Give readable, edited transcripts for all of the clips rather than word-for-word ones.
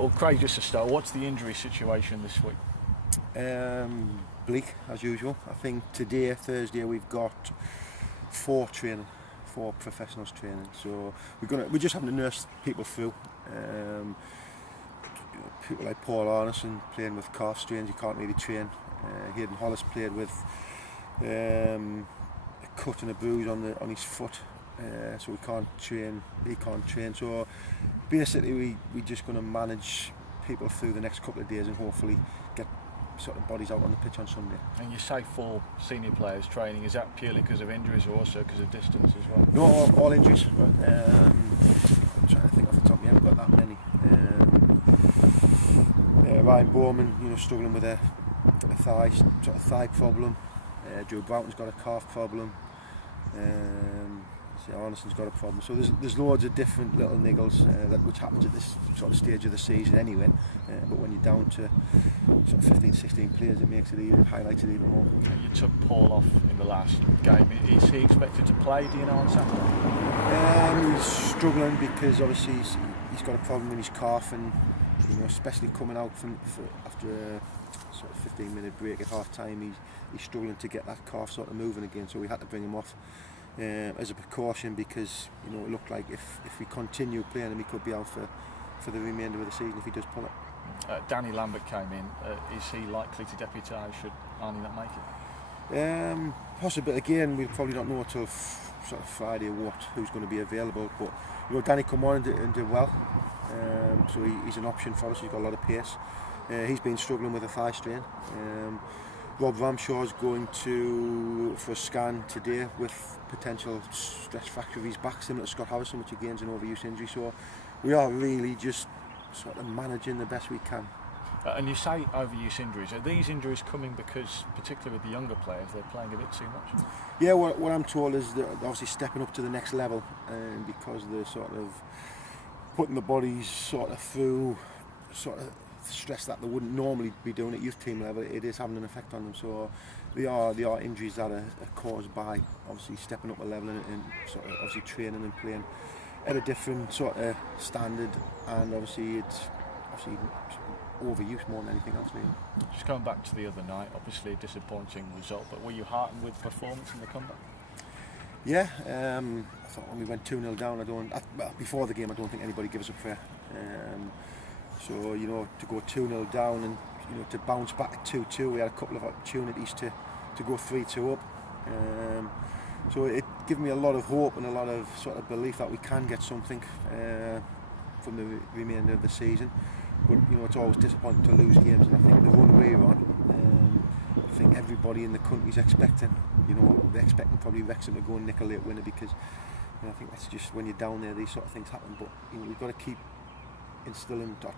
Well, Craig, just to start, what's the injury situation this week? Bleak as usual. I think today, Thursday, we've got 4 professionals training. So we're just having to nurse people through. People like Paul Arneson playing with calf strains, you can't really train. Hayden Hollis played with a cut and a bruise on his foot, so we can't train. He can't train. So basically, we're just going to manage people through the next couple of days and hopefully get sort of bodies out on the pitch on Sunday. And you say 4 senior players training. Is that purely because of injuries or also because of distance as well? No, all injuries. I'm trying to think off the top of my head, I've got that many. Ryan Bowman, struggling with a thigh problem. Joe Broughton's got a calf problem. Arneson's got a problem. So there's loads of different little niggles which happen at this sort of stage of the season anyway. But when you're down to sort of 15, 16 players, it makes it highlights it even more. You took Paul off in the last game. Is he expected to play? Do you know on Saturday? He's struggling because obviously he's got a problem with his calf, and especially coming out after a sort of 15-minute break at half time, he's struggling to get that calf sort of moving again. So we had to bring him off. As a precaution, because it looked like if we continue playing him, he could be out for the remainder of the season if he does pull it. Danny Lambert came in. Is he likely to deputise should Arnie not make it? Possibly. Again, we'll probably not know until sort of Friday who's going to be available. But Danny come on and did well. So he's an option for us. He's got a lot of pace. He's been struggling with a thigh strain. Rob Ramshaw's going for a scan today with potential stress fracture of his back, similar to Scott Harrison, which again is an overuse injury. So we are really just sort of managing the best we can. And you say overuse injuries. Are these injuries coming because, particularly with the younger players, they're playing a bit too much? Yeah, what I'm told is that they're obviously stepping up to the next level, and because they're sort of putting the bodies sort of through sort of stress that they wouldn't normally be doing at youth team level, it is having an effect on them. So they are injuries that are caused by obviously stepping up a level and sort of obviously training and playing at a different sort of standard, and obviously it's overuse more than anything else really. Just going back to the other night, obviously a disappointing result, but were you heartened with performance in the comeback? Yeah, I thought when we went 2-0 down, before the game I don't think anybody gives a prayer. So to go 2-0 down and to bounce back at 2-2, we had a couple of opportunities to go 3-2 up. So it gave me a lot of hope and a lot of sort of belief that we can get something from the remainder of the season. But it's always disappointing to lose games, and I think the run away on. I think everybody in the country's expecting, they're expecting probably Wrexham to go and nick a late winner, because I think that's just when you're down there, these sort of things happen. But we've got to keep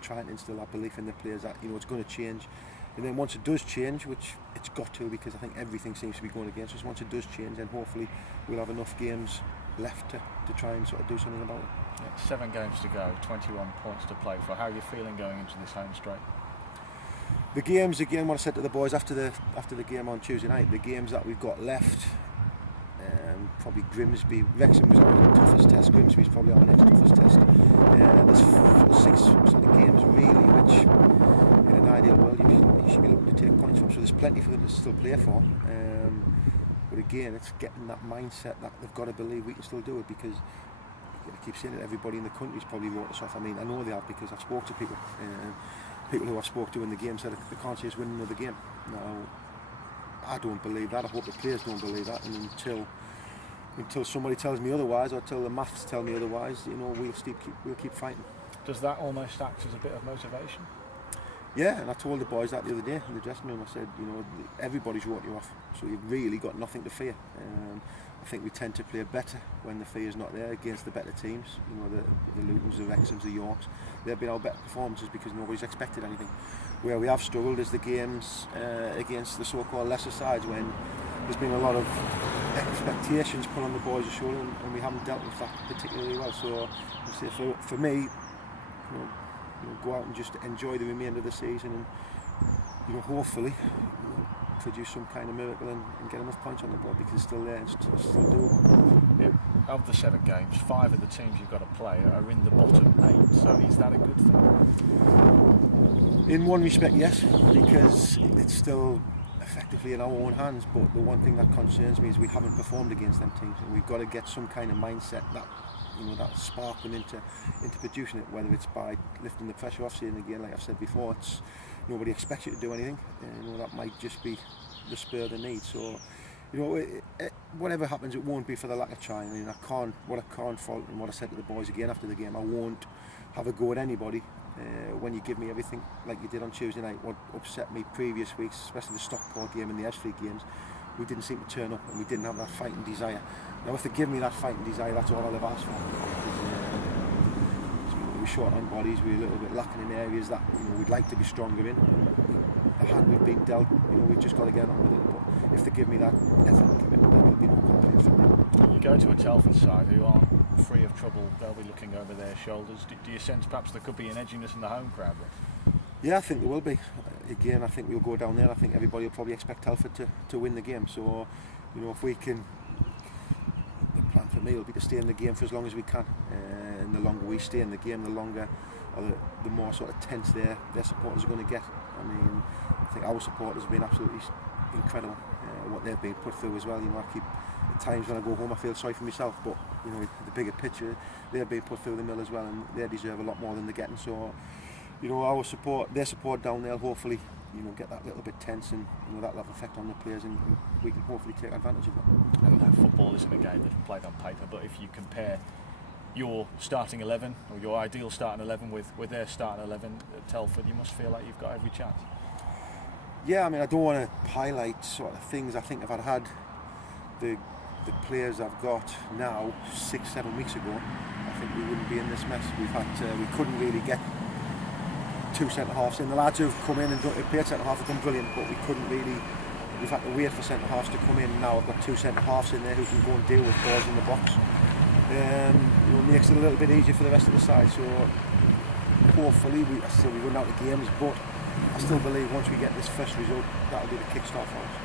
trying to instill that belief in the players that it's going to change, and then once it does change, which it's got to, because I think everything seems to be going against us, once it does change, then hopefully we'll have enough games left to try and sort of do something about it. 7 games to go, 21 points to play for. How are you feeling going into this home straight? The games, again, what I said to the boys after the game on Tuesday night, the games that we've got left, probably Grimsby. Wrexham was our toughest test. Grimsby's probably our next toughest test. There's 6 sort of games really, which in an ideal world you should be looking to take points from. So there's plenty for them to still play for. But again, it's getting that mindset that they've got to believe we can still do it, because I keep saying that everybody in the country's probably wrote us off. I mean, I know they have, because I've spoke to people who I've spoke to in the game said they can't see us win another game. Now, I don't believe that. I hope the players don't believe that, and until somebody tells me otherwise, or till the maths tell me otherwise, we'll keep fighting. Does that almost act as a bit of motivation? Yeah, and I told the boys that the other day in the dressing room. I said, everybody's wrote you off, so you've really got nothing to fear. I think we tend to play better when the fear's not there against the better teams. The Liddles, the Wrexhams, the Yorks. They've been our better performances because nobody's expected anything. Where we have struggled is the games against the so-called lesser sides, when there's been a lot of expectations put on the boys' shoulder, and we haven't dealt with that particularly well. So for me, go out and just enjoy the remainder of the season, and hopefully produce some kind of miracle and get enough points on the board, because it's still there. It's still doable. Yeah. Of the 7 games, 5 of the teams you've got to play are in the bottom 8. So is that a good thing? one respect, yes, because it's still effectively in our own hands. But the one thing that concerns me is we haven't performed against them teams, and we've got to get some kind of mindset that that spark them into producing it. Whether it's by lifting the pressure off, saying again, like I've said before, it's nobody expects you to do anything. That might just be the spur they need. So. Whatever happens, it won't be for the lack of trying. What I can't fault, and what I said to the boys again after the game, I won't have a go at anybody when you give me everything like you did on Tuesday night. What upset me previous weeks, especially the Stockport game and the Edgefield games, we didn't seem to turn up and we didn't have that fighting desire. Now if they give me that fighting desire, that's all I'll have asked for. We're short on bodies, we're a little bit lacking in areas that we'd like to be stronger in. The hand we've been dealt, we've just got to get on. If they give me that effort commitment, there'll be no complaints from them. You go to a Telford side who aren't free of trouble, they'll be looking over their shoulders. Do you sense perhaps there could be an edginess in the home crowd? Yeah, I think there will be. Again, I think we'll go down there. I think everybody will probably expect Telford to win the game. So, if we can, the plan for me will be to stay in the game for as long as we can. And the longer we stay in the game, the longer, or the more sort of tense their supporters are going to get. I think our supporters have been absolutely incredible. What they've been put through as well. At times when I go home I feel sorry for myself, but the bigger picture, they've been put through the mill as well, and they deserve a lot more than they're getting. So their support down there, hopefully get that little bit tense, and that'll have effect on the players, and we can hopefully take advantage of that. I know football isn't a game you can play on paper, but if you compare your starting 11 or your ideal starting 11 with their starting 11 at Telford, you must feel like you've got every chance. Yeah, I don't want to highlight sort of things. I think if I'd had the players I've got now 6-7 weeks ago, I think we wouldn't be in this mess. We couldn't really get two centre halves in. The lads who've come in and played centre half have been brilliant, but we've had to wait for centre halves to come in. Now I've got two centre halves in there who can go and deal with balls in the box. It makes it a little bit easier for the rest of the side. So hopefully we run out of games, but I still believe once we get this first result, that'll be the kickstart for us.